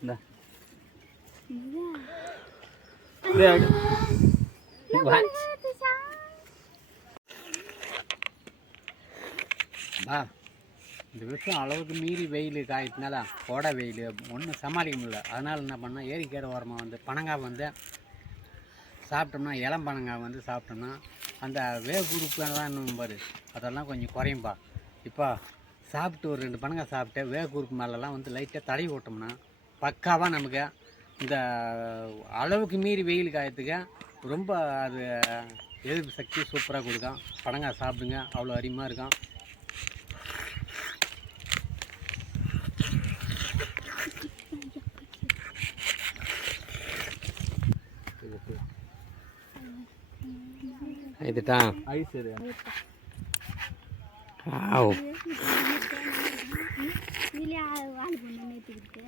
இந்த இந்த விஷயம் அளவுக்கு மீறி வெயில் காய்ச்சினால கோடை வெயில் ஒன்றும் சமாளிக்க முடியல. அதனால் என்ன பண்ணால் ஏரிக்கரை ஓரமாக வந்து பனங்காய் வந்து சாப்பிட்டோம்னா, இளம் பனங்காய் வந்து சாப்பிட்டோம்னா அந்த வேகுறுப்பெல்லாம் இன்னும் பாரு அதெல்லாம் கொஞ்சம் குறையும்பா. இப்போ சாப்பிட்டு ஒரு 2 பனங்காய் சாப்பிட்டு வேகுறுப்பு மேலெல்லாம் வந்து லைட்டாக தடவி விட்டோம்னா பக்காவாக நமக்கு இந்த அளவுக்கு மீறி வெயில் காயத்துக்கு ரொம்ப அது எதிர்ப்பு சக்தி சூப்பராக கொடுக்கும். பனங்காய் சாப்பிடுங்க, அவ்வளோ அருமையாக இருக்கும். இதுட்டா ஐசரு ஆவ் இதுல வால் பண்ண நேத்துக்கிட்டு